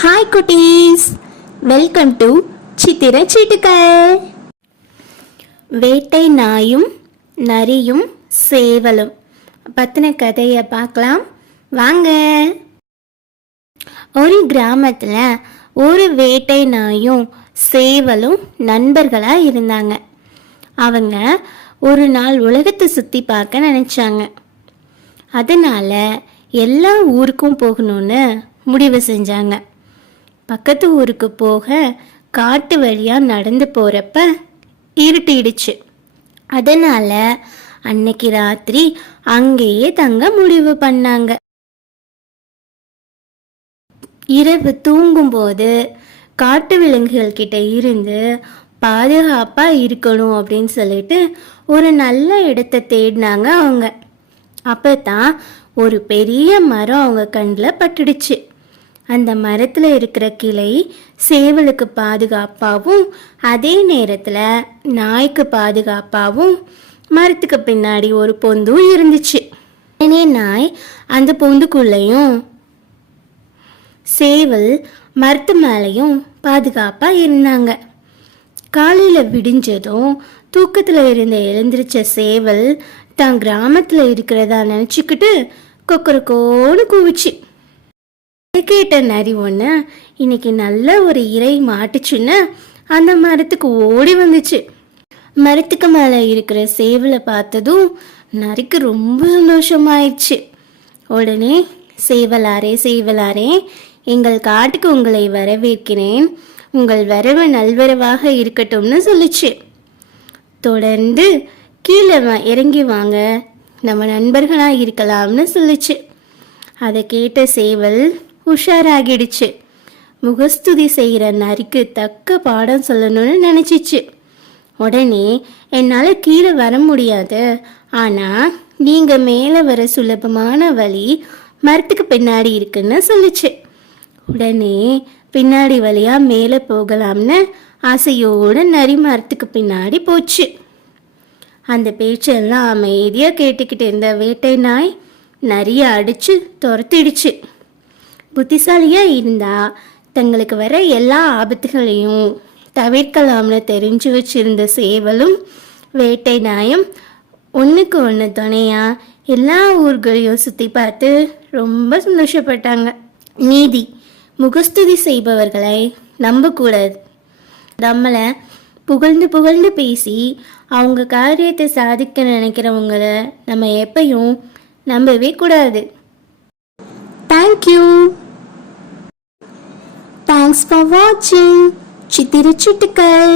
Hi குட்டீஸ், welcome to சித்திர சீட்டுக்கள். வேட்டை நாயும் நரியும் சேவலும் பத்தின கதையை பார்க்கலாம் வாங்க. ஒரு கிராமத்தில் ஒரு வேட்டை நாயும் சேவலும் நண்பர்களாக இருந்தாங்க. அவங்க ஒரு நாள் உலகத்தை சுற்றி பார்க்க நினச்சாங்க. அதனால் எல்லா ஊருக்கும் போகணும்னு முடிவு செஞ்சாங்க. பக்கத்து ஊருக்கு போக காட்டு வழியாக நடந்து போகிறப்ப இருட்டிடுச்சு. அதனால் அன்னைக்கு ராத்திரி அங்கேயே தங்க முடிவு பண்ணாங்க. இரவு தூங்கும்போது காட்டு விலங்குகள் கிட்ட இருந்து பாதுகாப்பாக இருக்கணும் அப்படின்னு சொல்லிட்டு ஒரு நல்ல இடத்த தேடினாங்க அவங்க. அப்போ தான் ஒரு பெரிய மரம் அவங்க கண்ணில் பட்டுடுச்சு. அந்த மரத்தில் இருக்கிற கிளை சேவலுக்கு பாதுகாப்பாகவும் அதே நேரத்தில் நாய்க்கு பாதுகாப்பாகவும் மரத்துக்கு பின்னாடி ஒரு பொந்தும் இருந்துச்சு. உடனே நாய் அந்த பொந்துக்குள்ளேயும் சேவல் மரத்து மேலேயும் பாதுகாப்பாக இருந்தாங்க. காலையில் விடிஞ்சதும் தூக்கத்தில் இருந்த எழுந்திரிச்ச சேவல் தான் கிராமத்தில் இருக்கிறதா நினச்சிக்கிட்டு கொக்கரக்கோன்னு கூவிச்சு. கேட்ட நரி ஒன்று இன்னைக்கு நல்ல ஒரு இறை மாட்டுச்சுன்னு அந்த மரத்துக்கு ஓடி வந்துச்சு. மரத்துக்கு மேலே இருக்கிற சேவலை பார்த்ததும் நரிக்கு ரொம்ப சந்தோஷமாயிடுச்சு. உடனே சேவலாரே சேவலாரே, எங்கள் காட்டுக்கு உங்களை வரவேற்கிறேன், உங்கள் வரவு நல்வரவாக இருக்கட்டும்னு சொல்லிச்சு. தொடர்ந்து கீழே இறங்கி வாங்க, நம்ம நண்பர்களாக இருக்கலாம்னு சொல்லிச்சு. அதை கேட்ட சேவல் உஷாராகிடுச்சு. முகஸ்துதி செய்கிற நரிக்கு தக்க பாடம் சொல்லணும்னு நினச்சிச்சு. உடனே என்னால் கீழே வர முடியாது, ஆனால் நீங்கள் மேலே வர சுலபமான வழி மரத்துக்கு பின்னாடி இருக்குன்னு சொல்லிச்சு. உடனே பின்னாடி வழியாக மேலே போகலாம்னு ஆசையோடு நரி மரத்துக்கு பின்னாடி போச்சு. அந்த பேச்செல்லாம் அமைதியாக கேட்டுக்கிட்டு இருந்த வேட்டை நாய் நரியை அடித்து துரத்திடுச்சு. புத்திசாலியாக இருந்தால் தங்களுக்கு வர எல்லா ஆபத்துகளையும் தவிர்க்கலாம்னு தெரிஞ்சு வச்சிருந்த சேவலும் வேட்டை நாயும் ஒன்றுக்கு ஒன்று துணையாக எல்லா ஊர்களையும் சுற்றி பார்த்து ரொம்ப சந்தோஷப்பட்டாங்க. நீதி: முகஸ்துதி செய்பவர்களை நம்பக்கூடாது. நம்மளை புகழ்ந்து புகழ்ந்து பேசி அவங்க காரியத்தை சாதிக்க நினைக்கிறவங்கள நம்ம எப்பையும் நம்பவே கூடாது. தேங்க்யூ. தேங்க்ஸ் ஃபார் வாட்சிங் சித்திர சிட்டுக்கள்.